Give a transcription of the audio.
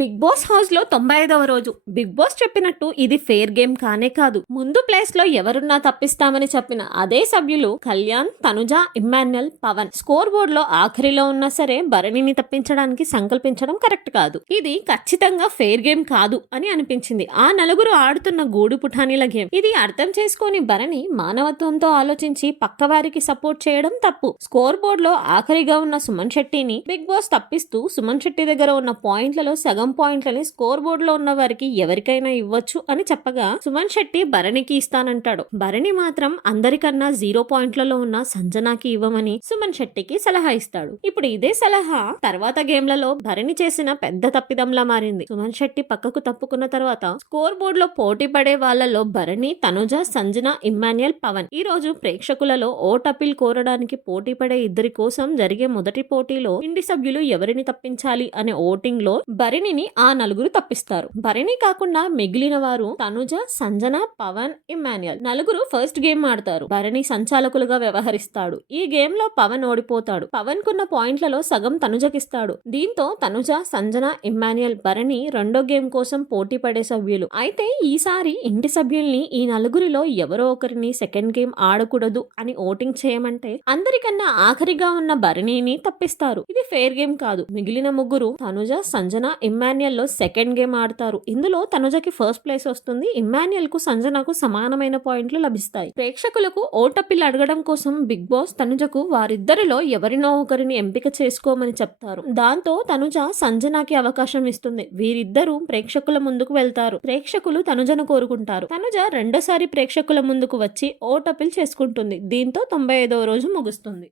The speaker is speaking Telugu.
బిగ్ బాస్ హౌస్ లో 95వ రోజు బిగ్ బాస్ చెప్పినట్టు ఇది ఫెయిర్ గేమ్ కానే కాదు. ముందు ప్లేస్ లో ఎవరున్నా తప్పిస్తామని చెప్పిన అదే సభ్యులు కళ్యాణ్, తనుజ, ఇమ్మాన్యుయల్, పవన్ స్కోర్ బోర్డ్ లో ఆఖరిలో ఉన్నా సరే భరణిని తప్పించడానికి సంకల్పించడం కరెక్ట్ కాదు. ఇది ఖచ్చితంగా ఫెయిర్ గేమ్ కాదు అని అనిపించింది. ఆ నలుగురు ఆడుతున్న గూడు పుఠానీల గేమ్. ఇది అర్థం చేసుకొని భరణి మానవత్వంతో ఆలోచించి పక్కవారికి సపోర్ట్ చేయడం తప్పు. స్కోర్ బోర్డ్ లో ఆఖరిగా ఉన్న సుమన్ శెట్టిని బిగ్ బాస్ తప్పిస్తూ సుమన్ శెట్టి దగ్గర ఉన్న పాయింట్లలో సగం పాయింట్లని స్కోర్ బోర్డ్ లో ఉన్న వారికి ఎవరికైనా ఇవ్వచ్చు అని చెప్పగా సుమన్ శెట్టి భరణికి ఇస్తానంటాడు. భరణి మాత్రం అందరికన్నా 0 పాయింట్లలో ఉన్న సంజనాకి ఇవ్వమని సుమన్ శెట్టికి సలహా ఇస్తాడు. ఇప్పుడు ఇదే సలహా తర్వాత గేమ్లలో భరణి చేసిన పెద్ద తప్పిదంలా మారింది. సుమన్ శెట్టి పక్కకు తప్పుకున్న తర్వాత స్కోర్ బోర్డ్ లో పోటీ పడే వాళ్లలో భరణి, తనుజ, సంజన, ఇమ్మాన్యుయల్, పవన్ ఈ రోజు ప్రేక్షకులలో ఓట్ అపీల్ కోరడానికి పోటీ పడే ఇద్దరి కోసం జరిగే మొదటి పోటీలో ఇంటి సభ్యులు ఎవరిని తప్పించాలి అనే ఓటింగ్ లో భరణిని ఆ నలుగురు తప్పిస్తారు. భరణి కాకుండా మిగిలిన వారు తనుజ, సంజన, పవన్, ఇమ్మాన్యుయల్ నలుగురు ఫస్ట్ గేమ్ ఆడతారు. భరణి సంచాలకులుగా వ్యవహరిస్తాడు. ఈ గేమ్ లో పవన్ ఓడిపోతాడు. పవన్ కున్న పాయింట్లలో సగం తనుజకిస్తాడు. దీంతో తనుజ, సంజన, ఇమ్మాన్యుయల్, భరణి రెండో గేమ్ కోసం పోటీ పడే సభ్యులు. అయితే ఈసారి ఇంటి సభ్యుల్ని ఈ నలుగురిలో ఎవరో ఒకరిని సెకండ్ గేమ్ ఆడకూడదు అని ఓటింగ్ చేయమంటే అందరికన్నా ఆఖరిగా ఉన్న భరణిని తప్పిస్తారు. ఇది ఫెయిర్ గేమ్ కాదు. మిగిలిన ముగ్గురు తనుజ, సంజన, ఇమ్మాన్యుయల్ లో సెకండ్ గేమ్ ఆడతారు. ఇందులో తనుజకి ఫస్ట్ ప్లేస్ వస్తుంది. ఇమ్మాన్యుయల్ కు, సంజనకు సమానమైన పాయింట్లు లభిస్తాయి. ప్రేక్షకులకు ఓటప్పిల్ అడగడం కోసం బిగ్ బాస్ తనుజకు వారిద్దరిలో ఎవరినో ఒకరిని ఎంపిక చేసుకోమని చెప్తారు. దాంతో తనుజ సంజనకి అవకాశం ఇస్తుంది. వీరిద్దరూ ప్రేక్షకుల ముందుకు వెళ్తారు. ప్రేక్షకులు తనుజను కోరుకుంటారు. తనుజ రెండోసారి ప్రేక్షకుల ముందుకు వచ్చి ఓటప్పిల్ చేసుకుంటుంది. దీంతో 95వ రోజు ముగుస్తుంది.